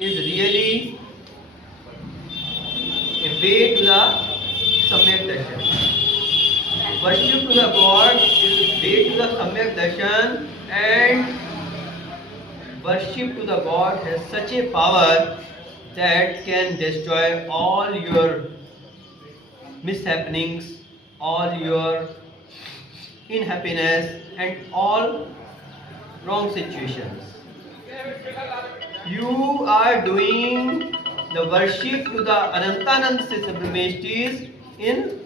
is really a way to the Samyak Darshan. Worship to the God is way to the Samyak Darshan, and worship to the God has such a power that can destroy all your mishappenings, all your unhappiness, and all wrong situations. You are doing the worship to the Anantanand Supremacies in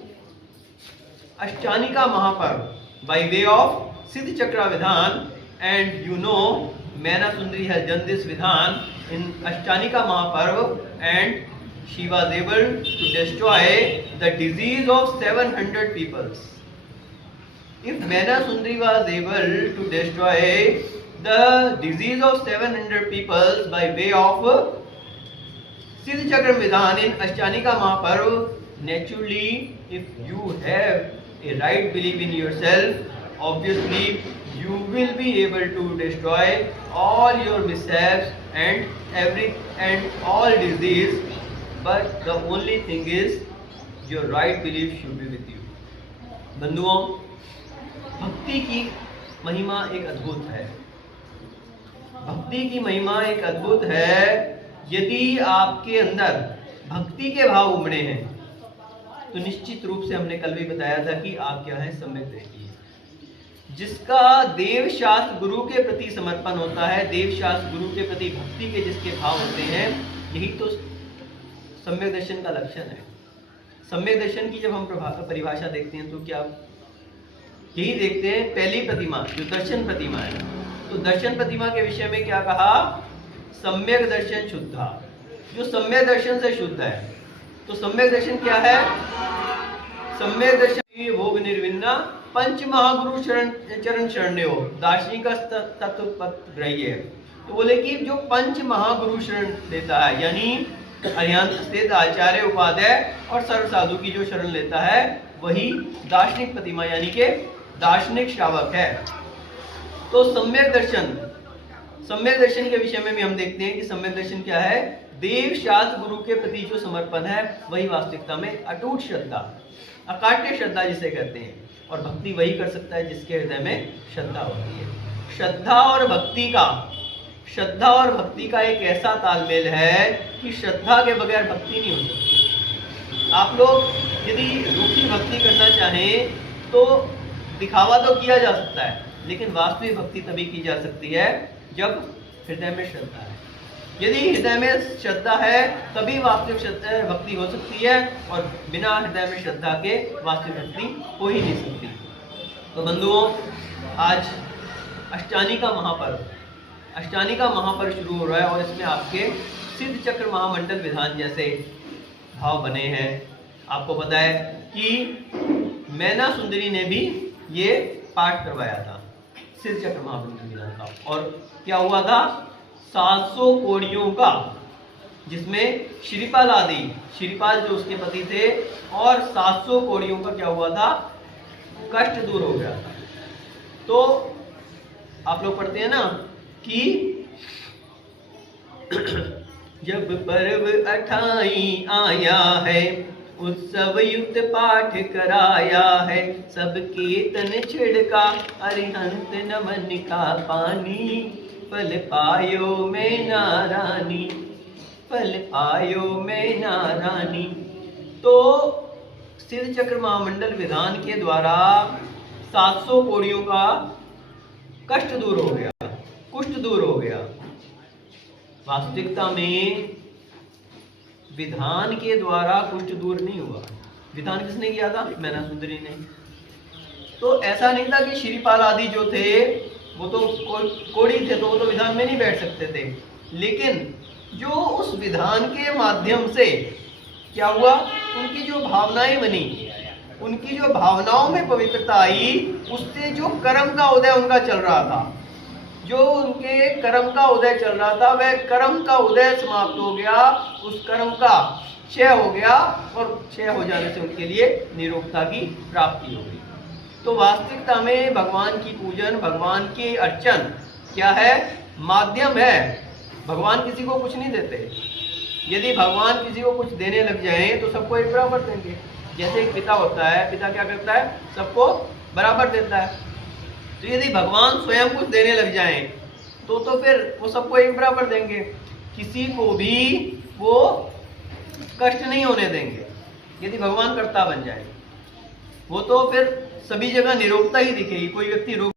Ashtanika Mahaparv by way of Siddhi Chakra Vidhan, and you know Maina Sundari has done this Vidhan in Ashtanika Mahaparv, and she was able to destroy the disease of 700 peoples. If Maina Sundari was able to destroy the disease of 700 peoples by way of Siddhi Chakra Vidhan in Ashtanika Mahaparv, naturally, if you have a right belief in yourself, obviously you will be able to destroy all your mishaps and all disease. But the only thing is your right belief should be with you. बंधुओं, भक्ति की महिमा एक अद्भुत है। भक्ति की महिमा एक अद्भुत है। यदि आपके अंदर भक्ति के भाव उमड़े हैं तो निश्चित रूप से हमने कल भी बताया था कि आप क्या है, सम्यक दृष्टि है। जिसका देव शास्त्र गुरु के प्रति समर्पण होता है, देव शास्त्र गुरु के प्रति भक्ति के जिसके भाव होते हैं, यही तो सम्यक दर्शन का लक्षण है। सम्यक दर्शन की जब हम परिभाषा देखते हैं तो क्या यही देखते हैं, पहली प्रतिमा जो दर्शन प्रतिमा है, तो दर्शन प्रतिमा के विषय में क्या कहा, सम्यक दर्शन शुद्धा, जो सम्यक दर्शन से शुद्ध है। तो सम्यक दर्शन क्या है, सम्यक दर्शन भोग निर्विन्ना पंच महागुरु चरण शरण्यो दार्शनिक तत्व ग्रह्य। तो बोले कि जो पंच महागुरु शरण लेता है, यानी अरिहंत स्थित आचार्य उपाध्याय और सर्व साधु की जो शरण लेता है, वही दार्शनिक प्रतिमा यानी के दार्शनिक श्रावक है। तो सम्यक दर्शन के विषय में भी हम देखते हैं कि सम्यक दर्शन क्या है, देव शास्त्र गुरु के प्रति जो समर्पण है वही वास्तविकता में अटूट श्रद्धा, अकाट्य श्रद्धा जिसे कहते हैं। और भक्ति वही कर सकता है जिसके हृदय में श्रद्धा होती है। श्रद्धा और भक्ति का एक ऐसा तालमेल है कि श्रद्धा के बगैर भक्ति नहीं हो सकती। आप लोग यदि रूखी भक्ति करना चाहें तो दिखावा तो किया जा सकता है, लेकिन वास्तविक भक्ति तभी की जा सकती है जब हृदय में श्रद्धा है। यदि हृदय में श्रद्धा है तभी वास्तविक भक्ति हो सकती है, और बिना हृदय में श्रद्धा के वास्तविक भक्ति हो ही नहीं सकती। तो बंधुओं, आज अष्टानिका महापर्व शुरू हो रहा है, और इसमें आपके सिद्ध चक्र महामंडल विधान जैसे भाव बने हैं। आपको पता है कि मैना सुंदरी ने भी ये पाठ करवाया था सिद्ध चक्र महामंडल विधान का, और क्या हुआ था, 700 कोड़ियों का, जिसमें श्रीपाल जो उसके पति थे, और 700 कोड़ियों का क्या हुआ था, कष्ट दूर हो गया था। तो आप लोग पढ़ते हैं ना कि जब पर्व 28 आया है, उत्सव युक्त पाठ कराया है, सबके तन छिड़का अरिहंत नमन का पानी, फल पायो मैं नारानी। तो सिद्ध चक्र महामंडल विधान के द्वारा 700 कोड़ियों का कष्ट दूर हो गया, कुष्ठ दूर हो गया। वास्तविकता में विधान के द्वारा कुष्ठ दूर नहीं हुआ। विधान किसने किया था, मैना सुंदरी ने। तो ऐसा नहीं था कि श्रीपाल आदि जो थे वो तो कोड़ी थे, तो वो तो विधान में नहीं बैठ सकते थे, लेकिन जो उस विधान के माध्यम से क्या हुआ, उनकी जो भावनाएं बनी, उनकी जो भावनाओं में पवित्रता आई, उससे जो कर्म का उदय उनका चल रहा था, जो उनके कर्म का उदय चल रहा था, वह कर्म का उदय समाप्त हो गया, उस कर्म का क्षय हो गया, और क्षय हो जाने से उनके लिए निरोगता की प्राप्ति हो गई। तो वास्तविकता में भगवान की पूजन, भगवान के अर्चन क्या है, माध्यम है, भगवान किसी को कुछ नहीं देते। यदि भगवान किसी को कुछ देने लग जाए तो सबको एक बराबर देंगे। जैसे एक पिता होता है, पिता क्या करता है, सबको बराबर देता है। तो यदि भगवान स्वयं कुछ देने लग जाए तो फिर वो सबको एक बराबर देंगे, किसी को भी वो कष्ट नहीं होने देंगे। यदि भगवान कर्ता बन जाए वो तो फिर सभी जगह निरोगता ही दिखेगी, कोई व्यक्ति रोग